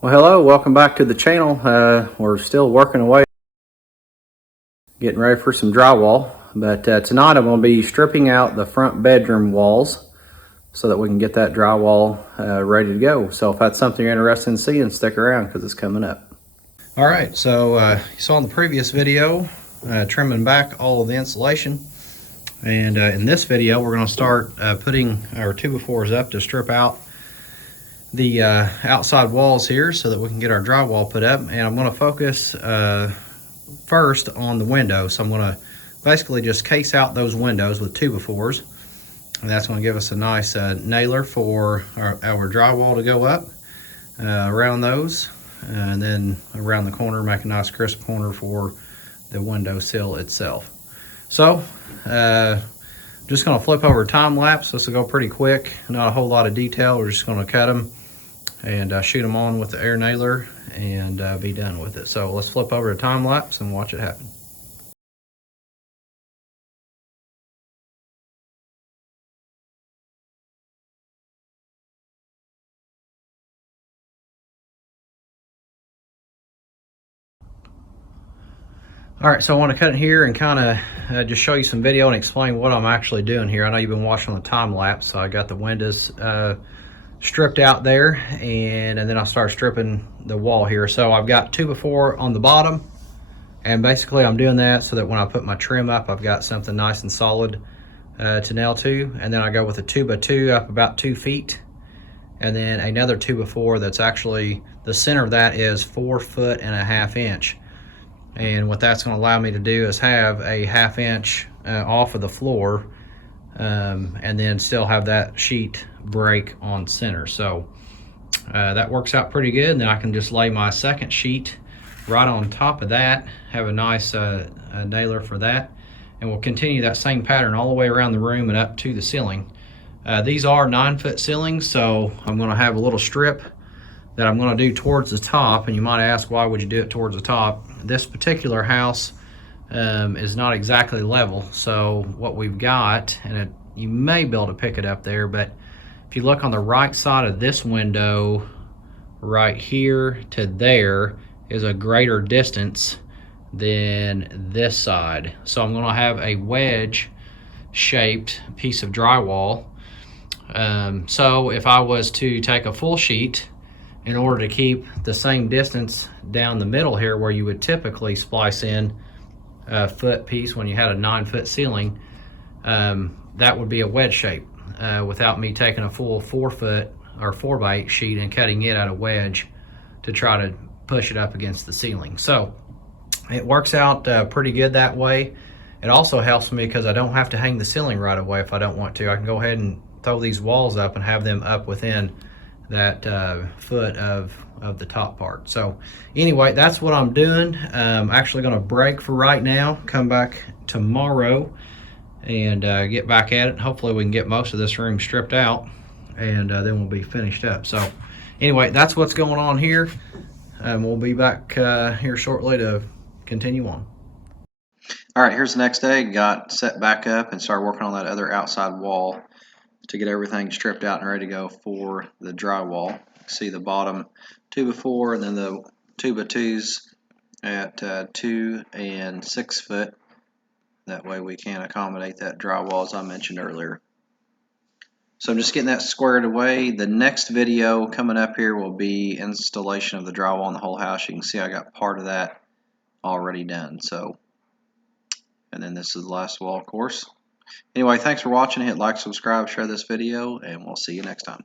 Well, hello, welcome back to the channel. We're still working away, getting ready for some drywall. But tonight I'm going to be stripping out the front bedroom walls so that we can get that drywall ready to go. So if that's something you're interested in seeing, stick around because it's coming up. All right, so you saw in the previous video, trimming back all of the insulation. And in this video, we're going to start putting our 2x4s up to strip out the outside walls here so that we can get our drywall put up. And I'm going to focus first on the windows. So I'm going to basically just case out those windows with 2x4s, and that's going to give us a nice nailer for our drywall to go up around those, and then around the corner make a nice crisp corner for the window sill itself. So just going to flip over time lapse. This will go pretty quick, not a whole lot of detail. We're just going to cut them and shoot them on with the air nailer and be done with it. So let's flip over to time lapse and watch it happen. All right, so I want to cut it here and kind of just show you some video and explain what I'm actually doing here. I know you've been watching the time lapse, so I got the windows stripped out there, and then I'll start stripping the wall here. So I've got 2x4 on the bottom, and basically I'm doing that so that when I put my trim up, I've got something nice and solid to nail to. And then I go with a 2x2 up about 2 feet, and then another 2x4 that's actually, the center of that is 4.5 feet. And what that's going to allow me to do is have a 1/2 inch off of the floor, and then still have that sheet break on center. So that works out pretty good. And then I can just lay my second sheet right on top of that, have a nice nailer for that, and we'll continue that same pattern all the way around the room and up to the ceiling. These are 9-foot ceilings, so I'm going to have a little strip that I'm going to do towards the top. And you might ask, why would you do it towards the top? This particular house is not exactly level, so what we've got, and you may be able to pick it up there, but if you look on the right side of this window right here to there is a greater distance than this side. So I'm going to have a wedge shaped piece of drywall. So if I was to take a full sheet, in order to keep the same distance down the middle here where you would typically splice in a foot piece when you had a 9-foot ceiling, that would be a wedge shape without me taking a full 4-foot or 4x8 sheet and cutting it at a wedge to try to push it up against the ceiling. So it works out pretty good that way. It also helps me because I don't have to hang the ceiling right away if I don't want to. I can go ahead and throw these walls up and have them up within that foot of the top part. So anyway, that's what I'm doing. I'm actually going to break for right now, come back tomorrow and get back at it. Hopefully we can get most of this room stripped out, and then we'll be finished up. So anyway, that's what's going on here, and we'll be back here shortly to continue on. All right, here's the next day. Got set back up and started working on that other outside wall to get everything stripped out and ready to go for the drywall. See the bottom 2x4 and then the 2x2s at 2 and 6 foot. That way we can accommodate that drywall as I mentioned earlier. So I'm just getting that squared away. The next video coming up here will be installation of the drywall in the whole house. You can see I got part of that already done. So, and then this is the last wall, of course. Anyway, thanks for watching. Hit like, subscribe, share this video, and we'll see you next time.